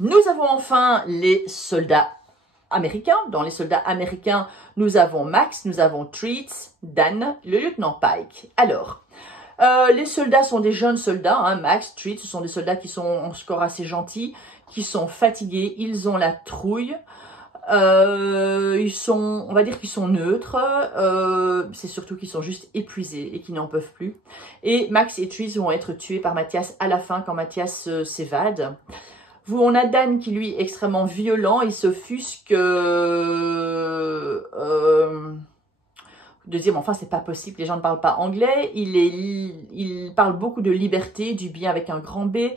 Nous avons enfin les soldats américains. Dans les soldats américains, nous avons Max, nous avons Treats, Dan, le lieutenant Pike. Alors, les soldats sont des jeunes soldats, hein, Max, Treats, ce sont des soldats qui sont encore assez gentils, qui sont fatigués, ils ont la trouille. On va dire qu'ils sont neutres, c'est surtout qu'ils sont juste épuisés et qu'ils n'en peuvent plus. Et Max et Treats vont être tués par Mathias à la fin quand Mathias s'évade. On a Dan qui lui est extrêmement violent, il s'offusque de dire mais enfin c'est pas possible, les gens ne parlent pas anglais, il parle beaucoup de liberté, du bien avec un grand B.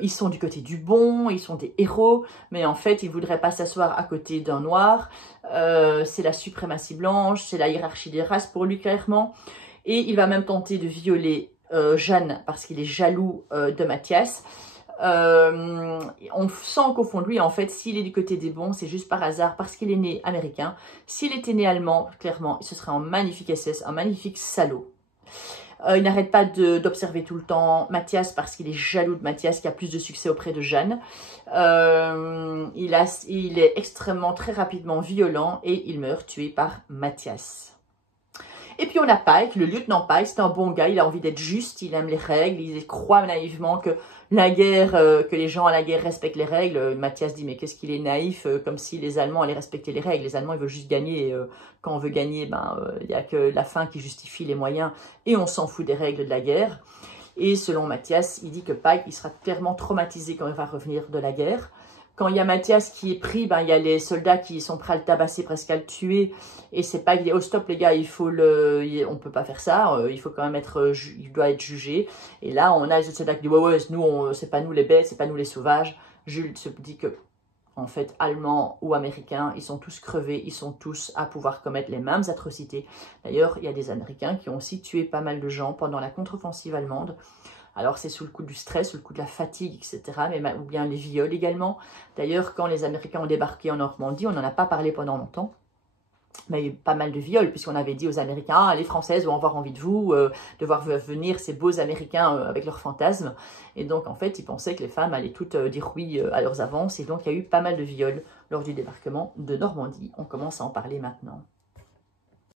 Ils sont du côté du bon, ils sont des héros, mais en fait, ils ne voudraient pas s'asseoir à côté d'un noir. C'est la suprématie blanche, c'est la hiérarchie des races pour lui, clairement. Et il va même tenter de violer Jeanne parce qu'il est jaloux de Mathias. On sent qu'au fond de lui, en fait, s'il est du côté des bons, c'est juste par hasard, parce qu'il est né américain. S'il était né allemand, clairement, ce serait un magnifique SS, un magnifique salaud. Il n'arrête pas d'observer tout le temps Mathias parce qu'il est jaloux de Mathias qui a plus de succès auprès de Jeanne. Il est extrêmement, très rapidement violent et il meurt tué par Mathias. Et puis on a Pike, le lieutenant Pike, c'est un bon gars, il a envie d'être juste, il aime les règles, il croit naïvement que la guerre, que les gens à la guerre respectent les règles. Mathias dit mais qu'est-ce qu'il est naïf, comme si les Allemands allaient respecter les règles. Les Allemands ils veulent juste gagner, quand on veut gagner, il n'y a que la fin qui justifie les moyens et on s'en fout des règles de la guerre. Et selon Mathias, il dit que Pike il sera clairement traumatisé quand il va revenir de la guerre. Quand il y a Mathias qui est pris, il y a les soldats qui sont prêts à le tabasser, presque à le tuer. Et c'est pas qu'il dit, oh stop les gars, on peut pas faire ça, il faut quand même il doit être jugé. Et là, on a les soldats qui disent, ouais, nous, c'est pas nous les bêtes, c'est pas nous les sauvages. Jules se dit que, en fait, Allemands ou Américains, ils sont tous crevés, ils sont tous à pouvoir commettre les mêmes atrocités. D'ailleurs, il y a des Américains qui ont aussi tué pas mal de gens pendant la contre-offensive allemande. Alors c'est sous le coup du stress, sous le coup de la fatigue, etc. Ou bien les viols également. D'ailleurs, quand les Américains ont débarqué en Normandie, on n'en a pas parlé pendant longtemps. Mais il y a eu pas mal de viols, puisqu'on avait dit aux Américains, ah, les Françaises vont avoir envie de vous, de voir venir ces beaux Américains avec leurs fantasmes. Et donc, en fait, ils pensaient que les femmes allaient toutes dire oui à leurs avances. Et donc, il y a eu pas mal de viols lors du débarquement de Normandie. On commence à en parler maintenant.